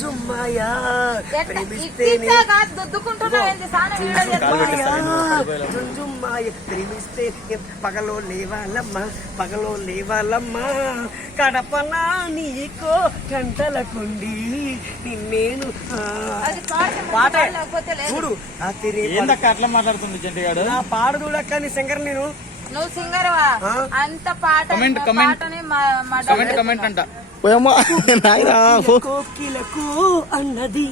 జుంజుమ్మాయా ప్రేమిస్తే పగలో లేవాలమ్మా కడపనా నీకో గంటలకుండి నిన్నేను పాట చూడు అట్లా మాట్లాడుతుంది జంటి గారు. నా పాట చూడక్క నీ సింగర్ నేను. నువ్వు సింగర్వా? అంత పాట కమెంట్ అంట కోకిలకు అన్నది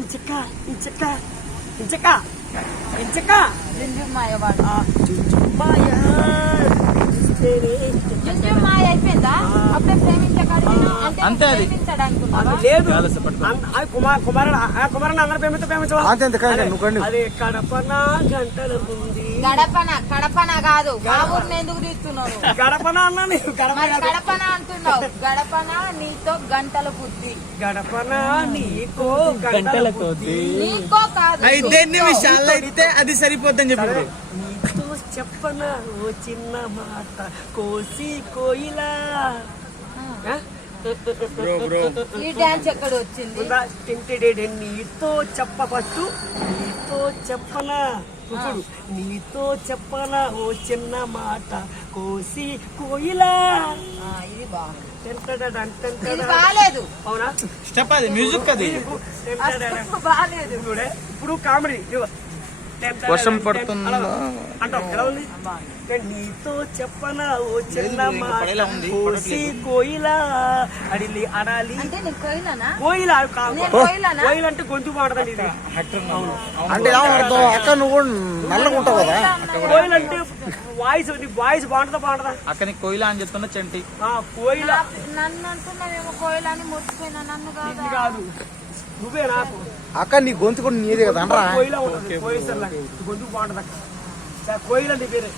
ఇంచక ఇంచక ఇంచక ఇంచక జుంజుమ్మాయ వాడు. జుంజుమ్మాయ జుంజుమ్మాయ అయిపోయిందా? అప్పుడే ప్రేమించకాడు అంతే. అది లేదు కుమారుడు అందరూ ప్రేమించవాలి. అదే కడపన గంటల ఉంది. కడపన కాదు, ఆ ఊరిని ఎందుకు తీస్తున్నావు? గడపన అన్నా గడపన అంటున్నావు. గడపన నీతో గంటల బుద్ధి. గడపన నీకో గంటల బుద్ధి. నీకో కాదు, 5 నిమిషాలు అయితే అది సరిపోద్దని చెప్పి నీతో చెప్పన ఓ చిన్న మాట కోసి కోయిలా. ఈ డాన్స్ ఎక్కడ వచ్చింది? నీతో చెప్పబట్టు నీతో చెప్పనా ఇప్పుడు నీతో చెప్పనా ఓ చిన్న మాట కోసి కోయిలా. ఇది బాగుంది. బాగాలేదు. అవునా? స్టెప్ అది మ్యూజిక్ అది బాగాలేదు. ఇప్పుడు కామెడీ వర్షం పడుతుందా అంటాం ఎలా ఉంది? నీతో చెప్పనా ఓ చిన్న మాట కోసి కోయిలా అడిలి అడాలి. కోయిల కోయిల అంటే గొంతు బాగుంటదండి ఇది. అంటే అక్క నువ్వు నల్లగా ఉంటావు కదా. కోయిల అంటే వాయిస్ బాగుంటదా? అక్కని కోయిల అని చెప్తున్నా చంటి. కోయిల నన్ను అంటున్నావేమో కోయిల అని ముట్టుకున్నా. నన్ను కాదు నువ్వే నాకు. అక్క నీ గొంతు కూడా నీదే కదా. కోయిల ఉంటుంది గొంతు బాగుంటది. కోయిల నీ పేరే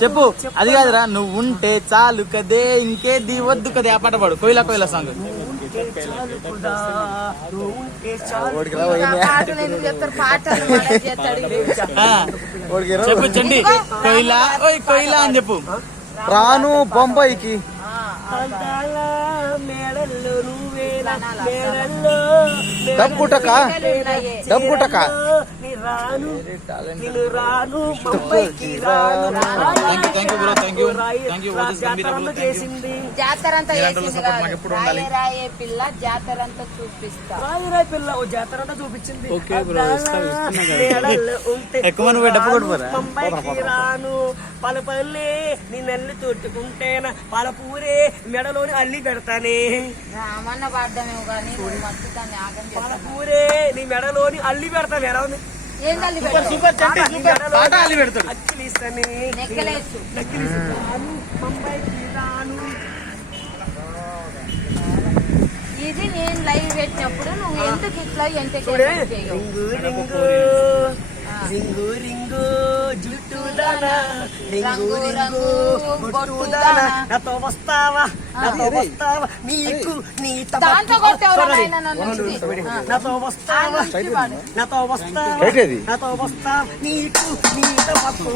చెప్పు. అది కాదురా, నువ్వు ఉంటే చాలు కదే ఇంకేది వద్దు కదే. ఆ పాట పాడు, కోయిల కోయిల సాంగ్. చెప్పు చండి. కోయిల ఓయ్ కోయిల అని చెప్పు. రాను బొంబాయికి మేడల్లో నువ్వేలా డబ్బుటక రాను నేను రాను బొంబాయికి రాను. చేసింది జాతర అంతా రాయే పిల్ల జాతర అంతా చూపిస్తా. రాయరాయ పిల్ల ఓ జాతర అంతా చూపించింది. బొంబాయికి రాను పలపల్లే నీ నల్లి తొట్టుకుంటేనా పలపూరే మెడలోని అల్లి పెడతానే. రామన్న పాడమేమో కానీ పలపూరే నీ మెడలోని అల్లి పెడతాను. ఎలా ఉంది? ఇది నేను లైవ్ పెట్టినప్పుడు నువ్వు ఎందుకు ఇట్లా రింగు రింగు జుట్టు దానా రింగు రింగు బొట్టు దానా నాతో వస్తావా నీకు నీ నాతో వస్తా నీకు నీ తపకు.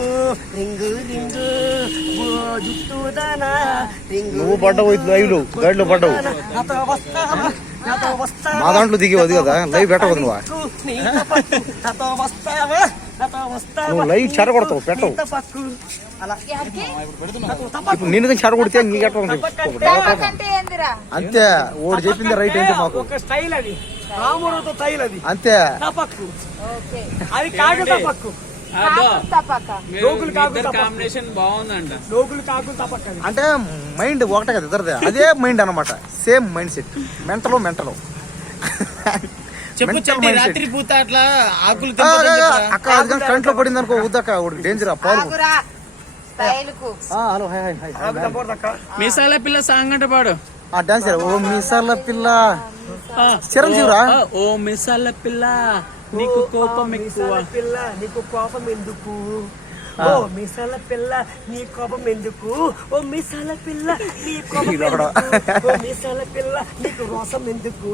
రింగు రింగు జుట్టు దానా రింగు పడ్డవు గైడ్లో పడ్డవు. నాతో వస్తా మా దాంట్లో దిగేది కదా. లైవ్ పెట్టవద్దు నువ్వు. నువ్వు లైవ్ చెడగొడతావు పెట్టవు. ఇప్పుడు నేను చెడగొడితే అంతే. ఓడి చెప్పింది రైట్ అయితే మాకు ఒక స్టైల్ అది. రాముడితో స్టైల్ అది అంతే. అది కాకు తపక్కు. అంటే మైండ్ ఒకటే కదా ఇద్దరిదే. అదే మైండ్ అనమాట. Same mind set. మెంటలో రాత్రి పూత అట్లా ఆకులు అక్క అది కంట్లో పడింది అనుకో వద్దక్క డేంజర్. పాలు హలో మీసాల పిల్ల సాంగ్ అంటే పాడు. డాన్స్ ఓ మీసాల పిల్ల చిరంజీవిరా. ఓ మీసాల పిల్ల నీకు కోపం ఎక్కువ. పిల్ల నీకు కోపం ఎందుకు? ఓ మిసాల పిల్ల నీ కోపం ఎందుకు? ఓ మిసాల పిల్ల నీ కోపం ఎందుకు? ఓ మిసాల పిల్ల నీకు రోసం ఎందుకు?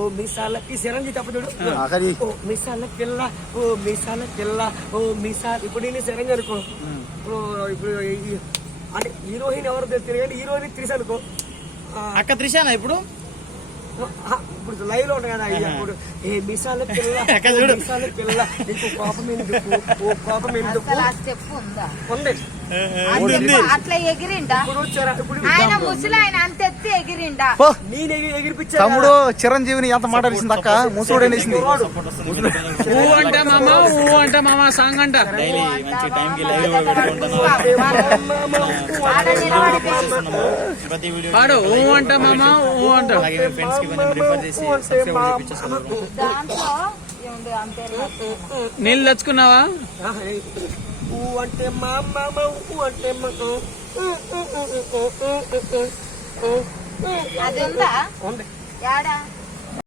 ఓ మిసాల ఈ చిరంజీవి తప్పదుడు. ఓ మిసాల పిల్ల ఓ మిసాల పిల్ల ఓ మిసాల. ఇప్పుడు నేను చిరంజీవి అనుకో. ఇప్పుడు అంటే హీరోయిన్ ఎవరు తెలియదు కానీ హీరోయిన్ తీసి అనుకో. అక్క త్రిషానా ఇప్పుడు ఇప్పుడు లైవ్ లో ఉంటాయి కదా అయ్యా ఇప్పుడు ఏ మిసాల పిల్ల ఎక్కడ చూడు. ఓ మిసాల పిల్ల నీకు కోపం ఎందుకు ఓ కోపం ఎందుకు అసలు ఆ స్టెప్ ఉందా ఉంది ఆ step అట్లా ఎగిరిండా ఇప్పుడు ఆయన ముసలి ఆయన అంత ఎత్తి ఎగిరిండా పో. నేను ఎగిరిపించా తమ్ముడు చిరంజీవిని ఎంత మాట్లాడేసింది అక్క ముసోడు అనేసింది ఊ అంటే మామ ఊ అంటే మామ సాంగ్ అంట డైలీ మంచి టైంకి ఆడ నిలబడి పాడు ఊ అంటే మామ ఊ అంట దాంట్లో ఏముంది అంతే నీళ్ళు తెచ్చుకున్నావా ఊ అంటే మా మామ ఊ అంటే అది ఉందా ఉంది యాడా